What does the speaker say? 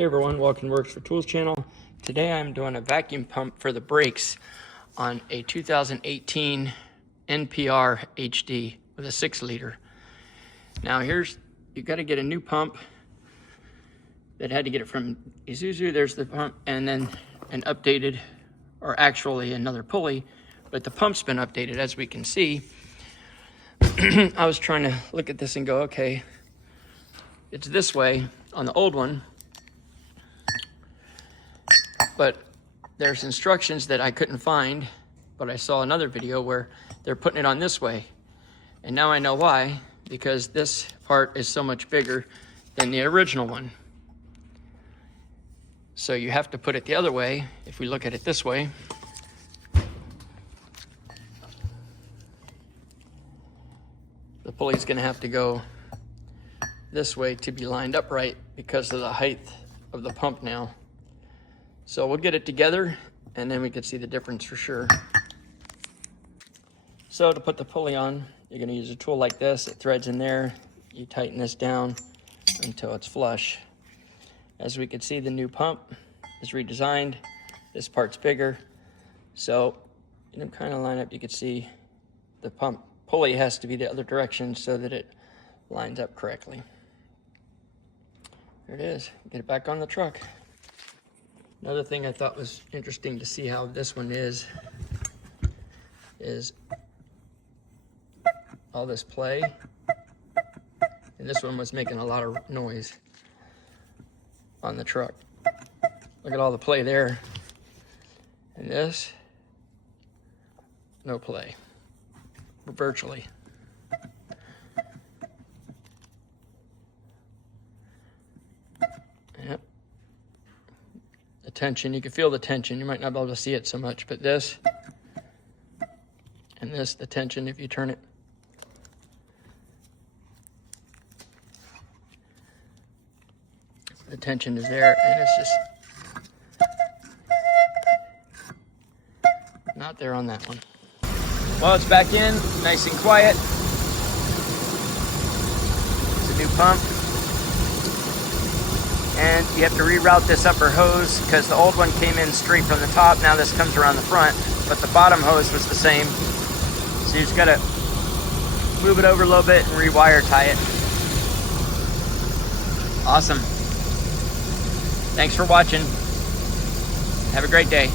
Hey everyone, welcome to Works for Tools channel. Today I'm doing a vacuum pump for the brakes on a 2018 NPR HD with a 6-liter. Now you got to get a new pump. That had to get it from Isuzu. There's the pump, and then an updated, or actually another pulley, but the pump's been updated as we can see. I was trying to look at this and go, okay, it's this way on the old one, but there's instructions that I couldn't find, but I saw another video where they're putting it on this way. And now I know why, because this part is so much bigger than the original one. So you have to put it the other way. If we look at it this way, the pulley's gonna have to go this way to be lined up right because of the height of the pump now. So we'll get it together and then we can see the difference for sure. So to put the pulley on, you're gonna use a tool like this. It threads in there. You tighten this down until it's flush. As we can see, the new pump is redesigned. This part's bigger. So in them kind of line up, you can see the pump pulley has to be the other direction so that it lines up correctly. There it is. Get it back on the truck. Another thing I thought was interesting to see how this one is all this play, and this one was making a lot of noise on the truck. Look at all the play there, and this, no play, virtually. Yep. The tension, you can feel the tension. You might not be able to see it so much, but this and this, the tension, if you turn it. The tension is there, and it's just not there on that one. Well, it's back in, nice and quiet. It's a new pump. And you have to reroute this upper hose because the old one came in straight from the top. Now this comes around the front, but the bottom hose was the same. So you just gotta move it over a little bit and rewire tie it. Awesome. Thanks for watching. Have a great day.